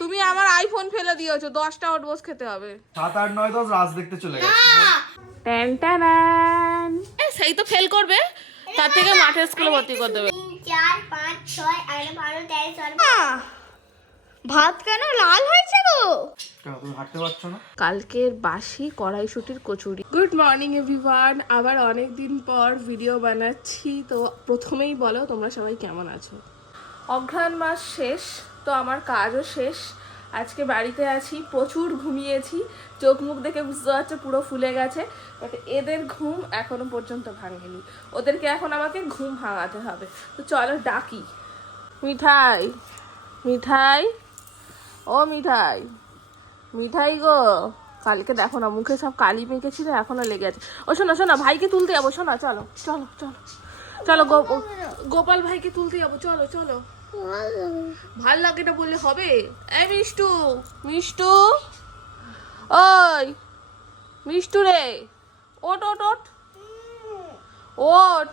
তুমি আমার আইফোন ফেলে দিয়েছো, 10টা ওটবস খেতে হবে। 7, 8, 9, 10 রাজ দেখতে চলে গেছে। ট্যান ট্যান, সেই তো ফেল করবে, তার থেকে মাঠের স্কুলে ভর্তি করে দেবে। 3, 4, 5, 6, 8, 12, 13, 14। ভাত কেন লাল হয়েছে গো? কেন তুমি হাঁটতে পারছো না? কালকের বাসি কড়াইশুটির কচুরি। গুড মর্নিং এভরিওয়ান, আবার অনেক দিন পর ভিডিও বানাচ্ছি। তো প্রথমেই বলো তোমরা সবাই কেমন আছো? অঘ্রাণ মাস শেষ, তো আমার কাজও শেষ। আজকে বাড়িতে আছি, প্রচুর ঘুমিয়েছি, চোখ মুখ দেখে বুঝতে পারছো পুরো ফুলে গেছে। বাট এদের ঘুম এখনো পর্যন্ত ভাঙেনি, ওদেরকে এখন আমাকে ঘুম ভাঙাতে হবে। তো চলো ডাকি। মিঠাই, মিঠাই, ও মিঠাই, মিঠাই গো, কালকে দেখো না মুখে সব কালি মেখেছিল, এখনো লেগে আছে। ও শোনো শোনো, ভাইকে তুলতে যাবো, শোনো চলো চলো চলো চলো, গোপাল ভাইকে তুলতে যাবো, চলো চলো। ভাল লাগে না বললে হবে? এই মিষ্টু, মিষ্টু, ওই মিষ্টু রে, ওট ওট ওট ওট,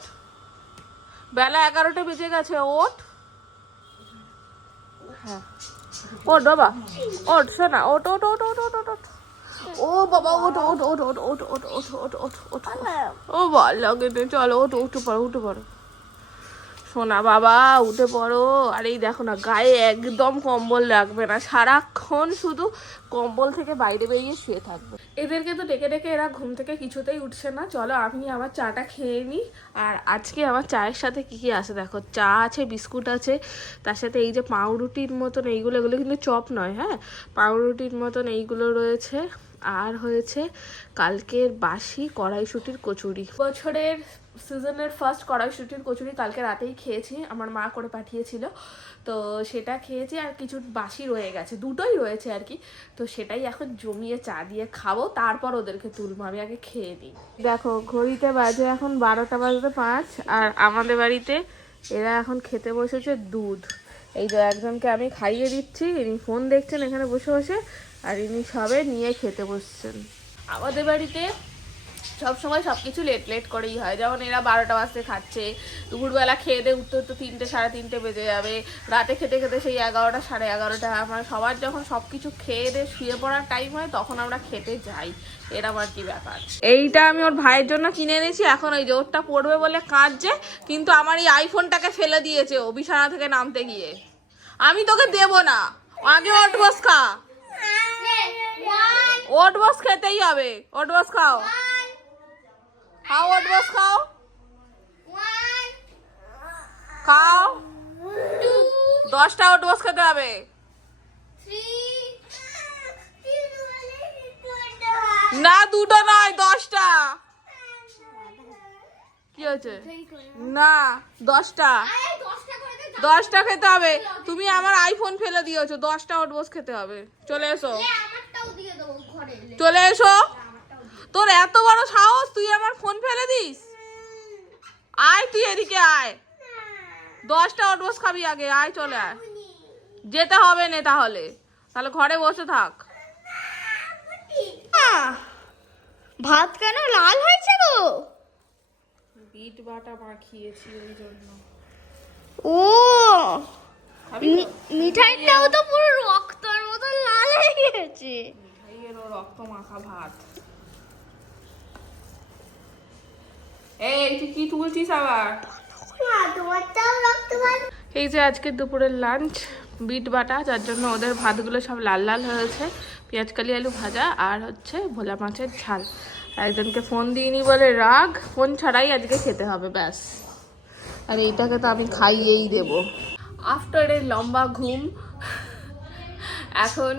বেলা 11টা বেজে গেছে, ওট। হ্যাঁ ওট বাবা, ওট শোনা, ওট ওট ওট ওট ওট ওট ওট। ও বাবা, ওট ওট ওট ওট ওট ওট ওট ওট ওট ওট। ও ভাল লাগে না, চলো ওট, উঠে পড়ো উঠে পড়ো সোনা বাবা, উঠে পড়ো। আর এই দেখো না, গায়ে একদম কম্বল লাগবে না, সারাক্ষণ শুধু কম্বল থেকে বাইরে বেরিয়ে শুয়ে থাকবে। এদেরকে তো ডেকে ডেকে এরা ঘুম থেকে কিছুতেই উঠছে না। চলো আমি আমার চাটা খেয়ে নিই। আর আজকে আমার চায়ের সাথে কি কি আছে দেখো, চা আছে, বিস্কুট আছে, তার সাথে এই যে পাউরুটির মতন এইগুলো, এগুলো কিন্তু চপ নয়, হ্যাঁ পাউরুটির মতন এইগুলো রয়েছে। আর হয়েছে কালকের বাসি কড়াইশুটির কচুরি। বছরের সিজনের ফার্স্ট কড়াইশুটির কচুরি কালকে রাতেই খেয়েছি, আমার মা করে পাঠিয়েছিল, তো সেটা খেয়েছি। আর কিছু বাসি রয়ে গেছে, দুটোই রয়েছে আর কি, তো সেটাই এখন জমিয়ে চা দিয়ে খাবো, তারপর ওদেরকে তুলবো। আমি আগে খেয়ে নিই। দেখো ঘড়িতে বাজে এখন 12টা বাজতে 5, আর আমাদের বাড়িতে এরা এখন খেতে বসেছে দুধ। এই যে একজনকে আমি খাইয়ে দিচ্ছি, ইনি ফোন দেখছেন এখানে বসে বসে, আর ইনি সবে নিয়ে খেতে বসছেন। আমাদের বাড়িতে সবসময় সব কিছু লেট লেট করেই হয়, যেমন এরা 12টা বাজতে খাচ্ছে, দুপুরবেলা খেয়ে দিয়ে উঠতে উঠতে 3টে সাড়ে 3টে বেজে যাবে, রাতে খেতে খেতে সেই 11টা সাড়ে 11টা। আমার সবার যখন সব কিছু খেয়ে দিয়ে শুয়ে পড়ার টাইম হয় তখন আমরা খেতে যাই, এরা আমার কি ব্যাপার। এইটা আমি ওর ভাইয়ের জন্য কিনে এনেছি, এখন ওই যে ওরটা পড়বে বলে কাঁদছে, কিন্তু আমার এই আইফোনটাকে ফেলে দিয়েছে ও বিছানা থেকে নামতে গিয়ে। আমি তোকে দেবো না, আগে ওটবস খা, ওটবস খেতেই হবে, ওটবস খাও, খাও ওটবস খাও, খাও, 10টা ওটবস খেতে হবে। না দুটো নয়, 10টা। কি হয়েছে? না 10টা, 10টা খেতে হবে। তুমি আমার আইফোন ফেলে দিয়েছো, 10টা ওটবস খেতে হবে। চলে এসো, চলে এসো। তোর এত বড় সাহস, তুই আমার ফোন ফেলে দিস? আয় তুই এদিকে আয়, 10টা ওটবস খাবি আগে, আয় চলে আয়। যেতে হবে না তাহলে, তাহলে ঘরে বসে থাক। ভাত কেন লাল হয়েছে গো? বিট বাটা মাখিয়েছি ওই জন্য। ও মিঠাইটাও তো পুরো রক্তের মতো লাল হয়ে গেছে। মিঠাইয়েরও রক্ত মাখা ভাত। এই তুই কি তুলছিস আবার? তোমারটাও রক্ত ভালো। এই যে আজকে দুপুরের লাঞ্চ, বিট বাটা, যার জন্য ওদের ভাতগুলো সব লাল লাল হয়েছে, পেঁয়াজ কালি আলু ভাজা, আর হচ্ছে ভোলা মাছের ঝাল। একজনকে ফোন দিইনি বলে রাগ, ফোন ছাড়াই আজকে খেতে হবে ব্যাস। আর এইটাকে তো আমি খাইয়েই দেবো। আফটার এ লম্বা ঘুম এখন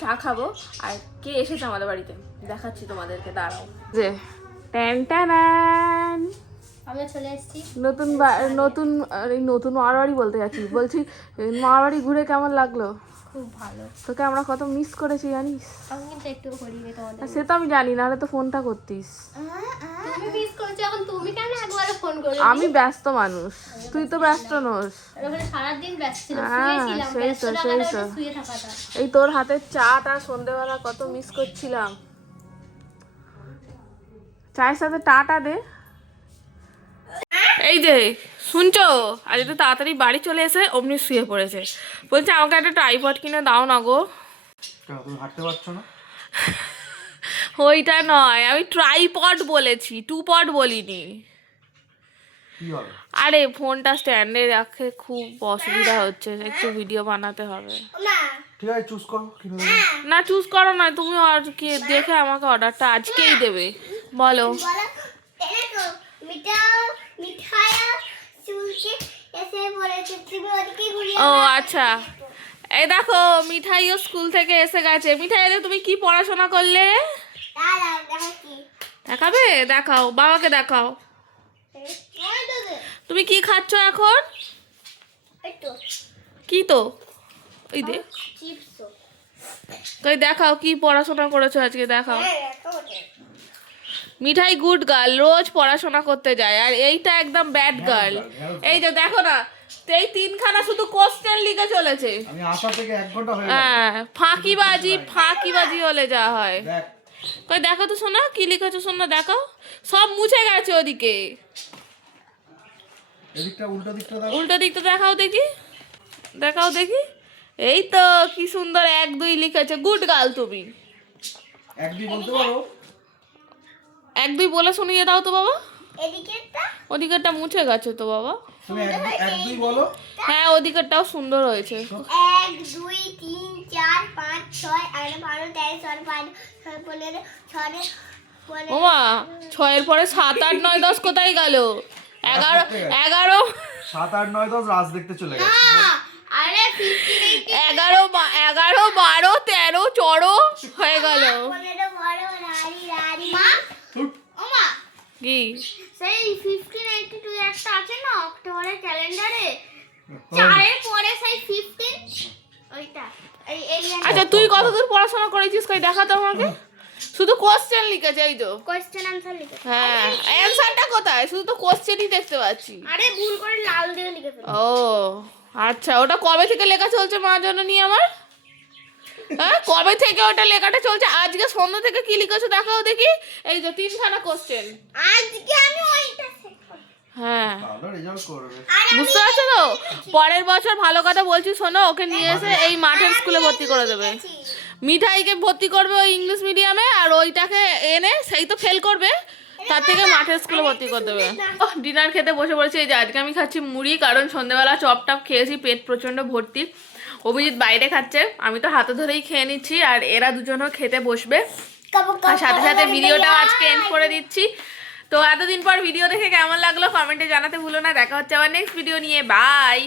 চা খাবো। আর কে এসেছে আমাদের বাড়িতে দেখাচ্ছি তোমাদেরকে, দাঁড়াও। যে ট্যান ট্যান, আমি চলে এসেছি। নতুন নতুন এই নতুন মারবাড়ি বলতে যাচ্ছি, বলছি মারবাড়ি ঘুরে কেমন লাগলো? খুব ভালো। তোকে আমরা কত মিস করেছি জানিস? আমি কিন্তু একটু করিনি তোমাদের। সে তো আমি জানি, নাহলে তো ফোনটা করতিস। তুমি মিস করেছো, এখন তুমি কেন একবার ফোন করলে? আমি ব্যস্ত মানুষ, তুই তো ব্যস্ত নোস। ওখানে সারা দিন ব্যস্ত ছিলাম, হ্যাঁ, শুয়েছিলাম, সেই ব্যস্ত তো, না সেই হলে তো। শুয়ে থাকাটা। এই তোর হাতের চাটা সন্ধ্যেবেলা কত মিস করছিলাম। চায়ের সাথে টাটা দে। এই যে শুনছো, আজ তো তাড়াতাড়ি বাড়ি চলে এসে অমনি শুয়ে পড়েছে, বলছে আমাকে একটা ট্রাইপড কিনে দাও না গো। কেন তুমি হাঁটতে পারছো না? ওইটা নয়, আমি ট্রাইপড বলেছি, টু পড বলিনি। কি হবে? আরে ফোনটা স্ট্যান্ডে রাখে খুব অসুবিধা হচ্ছে, একটু ভিডিও বানাতে হবে। মা ঠিক আছে, চুজ করো কিনে দেবো। না চুজ করো না, তুমি আর কি দেখে আমাকে অর্ডারটা আজকেই দেবে, বলো। বলো দেখো মিঠাইয়া চুলকে এসে পড়েছে, তুমি ওদিকে ঘুরিয়ে ও আচ্ছা, এই দেখো মিঠাইও স্কুল থেকে এসে গেছে। মিঠাই এলে তুমি কি পড়াশোনা করলে দাঁড়াও দেখো কি দেখাবে? দেখাও, বাবাকে দেখাও। তুমি কি খাচ্ছ এখন? একটু কি তো ওই দে, চিপস কই দেখাও কি পড়াশোনা করেছো আজকে, দেখাও। রাখো ওটা। মিঠাই গুড গার্ল, রোজ পড়াশোনা করতে যায়, আর এইটা একদম ব্যাড গার্ল। এই যে দেখো না, এই তিনখানা শুধু কোশ্চেন লিখে চলেছে। আমি আসা থেকে 1 ঘন্টা হয়ে গেল। হ্যাঁ, ফাঁকিবাজি হলে যা হয়। দেখ, কই দেখো তো শোনা কি লিখেছো, শোনা দেখাও। সব মুছে গেছে ওদিকে, এদিকটা উল্টো দিকটা দাও। উল্টো দিকটা দেখাও দেখি, দেখাও দেখি। এই তো কি সুন্দর 1 2 লিখেছে, গুড গার্ল তুমি। 1 2 বলতে পারো? 1 2 বলে শুনিয়ে দাও তো বাবা। এদিকেরটা ওদিকেরটা মুছে গেছে তো বাবা। তুমি 1 2 বলো। হ্যাঁ ওদিকেরটাও সুন্দর হয়েছে। 1 2 3 4 5 6 11 12 13 14 15 16 17 ওমা 6 এর পরে 7 8 9 10 কোথায় গেল? 11 11 7 8 9 10 রাজ দেখতে চলে গেছে। আরে 15 11 12 13 চড়ো হয়ে গেল। 15 বড় রাড়ি মা ধুর, ওমা কি সেই 1582 একটা আছে না অক্টোবরের ক্যালেন্ডারে, 4 এর পরে সেই 15 ওইটা এই এলিয়ান। আচ্ছা তুই কতদূর পড়াশোনা করেছিস কই দেখা তো আমাকে। শুধু কোশ্চেন লিখেছে এই তো। কোশ্চেন আনসার লিখে, হ্যাঁ অ্যানসারটা কোথায়? শুধু তো কোশ্চেনই দেখতে পাচ্ছি। আরে ভুল করে লাল দিয়ে লিখে ফেল। ও আচ্ছা, ওটা কবে থেকে লেখা চলছে মা জননী আমার? হ্যাঁ কবে থেকে ওটা লেখাটা চলছে? আজকে সন্ধ্যা থেকে কি লিখেছো দেখাও দেখি। এই যে 3খানা কোশ্চেন। আজকে আমি ওইটা শেখ করব। হ্যাঁ ভালো রেজাল্ট করবে। বুঝতে পারছো তো, পরের বছর ভালো কথা বলছি শোনো, ওকে নিয়ে এসে এই মাঠের স্কুলে ভর্তি করে দেবে। মিঠাইকে ভর্তি করবে ওই ইংলিশ মিডিয়ামে, আর ওইটাকে এনে সেই তো ফেল করবে, তার থেকে মাঠের স্কুলে ভর্তি করে দেবে। ডিনার খেতে বসে পড়েছি। এই যে আজকে আমি খাচ্ছি মুড়ি, কারণ সন্ধ্যেবেলা চপ টপ খেয়েছি, পেট প্রচণ্ড ভর্তি। অভিজিৎ বাইরে খাচ্ছে, আমি তো হাতে ধরেই খেয়ে নিচ্ছি, আর এরা দুজনও খেতে বসবে। আর সাথে সাথে ভিডিওটাও আজকে এন্ড করে দিচ্ছি। তো এতদিন পর ভিডিও দেখে কেমন লাগলো কমেন্টে জানাতে ভুলো না। দেখা হচ্ছে আবার নেক্সট ভিডিও নিয়ে, বাই।